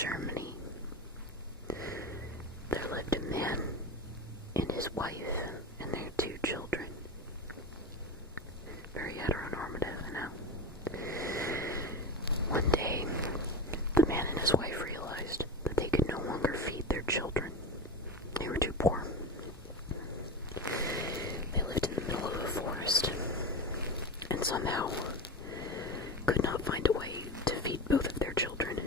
Germany, there lived a man and his wife and their 2 children. Very heteronormative, you know. One day, the man and his wife realized that they could no longer feed their children. They were too poor. They lived in the middle of a forest, and somehow could not find a way to feed both of their children.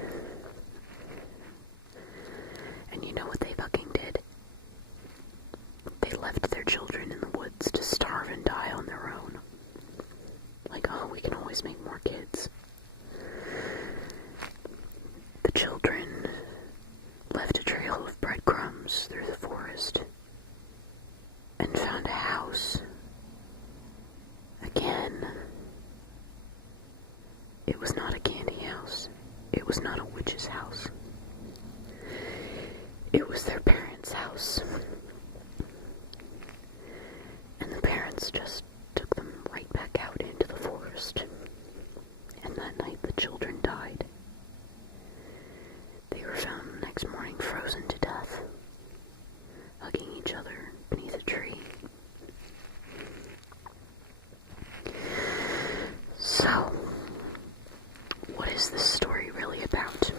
And you know what they fucking did? They left their children in the woods to starve and die on their own. Like, oh, we can always make more kids. The children left a trail of breadcrumbs through the forest and found a house. Again, it was not a candy house. It was not a witch's house. It was their parents' house. And the parents just took them right back out into the forest. And that night the children died. They were found the next morning frozen to death, hugging each other beneath a tree. So, what is this story really about?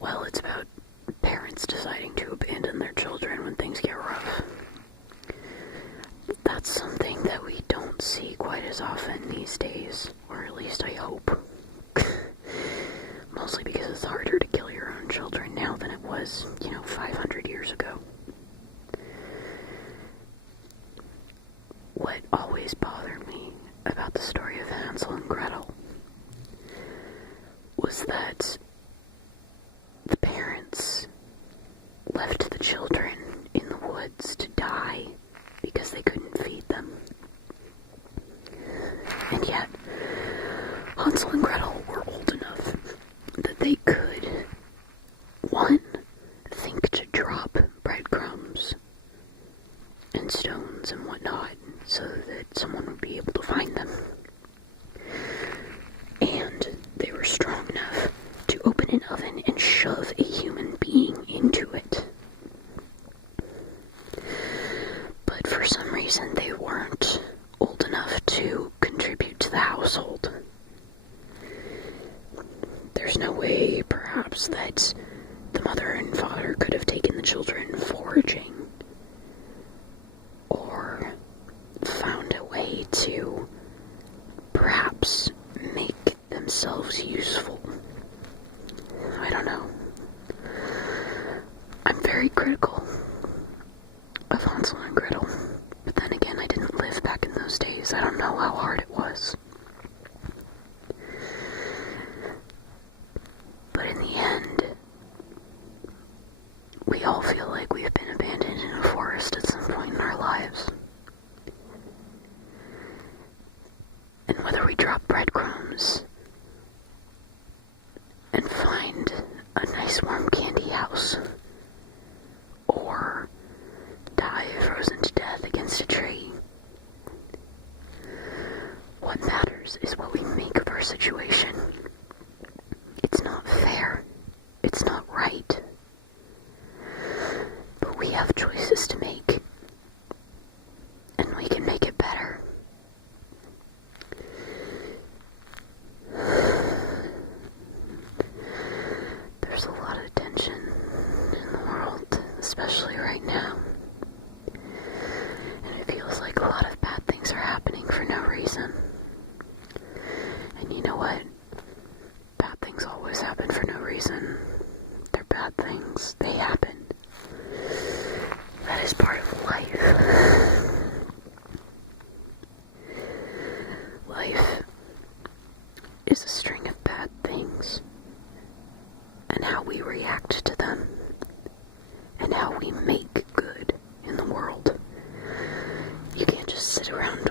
Well, it's about parents deciding to abandon their children when things get rough. That's something that we don't see quite as often these days, or at least I hope. Mostly because it's harder to kill your own children now than it was, 500 years ago. What always bothered me about the story of Hansel and Gretel was that the parents left the children in the woods to die because they couldn't feed them. And yet, Hansel and Gretel were old enough that they could, one, think to drop breadcrumbs and stones and whatnot so that someone would be able to find them. And they were strong enough to open an oven and shove a human being into it. But for some reason they weren't old enough to contribute to the household. There's no way, perhaps, that the mother and father could have taken the children foraging, or found a way to perhaps make themselves useful. I don't know. I'm very critical of Hansel and Gretel, but then again, I didn't live back in those days. I don't know how hard it was. But in the end, we all feel like we've been abandoned in a forest at some point in our lives. And whether we drop breadcrumbs and find a nice warm candy house, or die frozen to death against a tree, what matters is what we make of our situation. It's not fair. It's not right. But we have choices to make. And we can make it better. There's a lot of tension in the world, especially right now. And it feels like a lot of bad things are happening for no reason. And you know what? Bad things always happen for no reason. They're bad things. They happen. That is part of life. Life is a string of bad things. And how we react to them. And how we make good in the world. You can't just sit around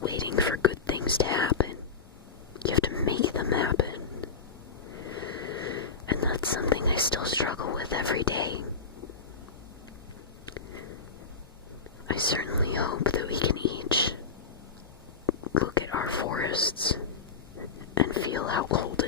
waiting for good things to happen. You have to make them happen. And that's something I still struggle with every day. I certainly hope that we can each look at our forests and feel how how cold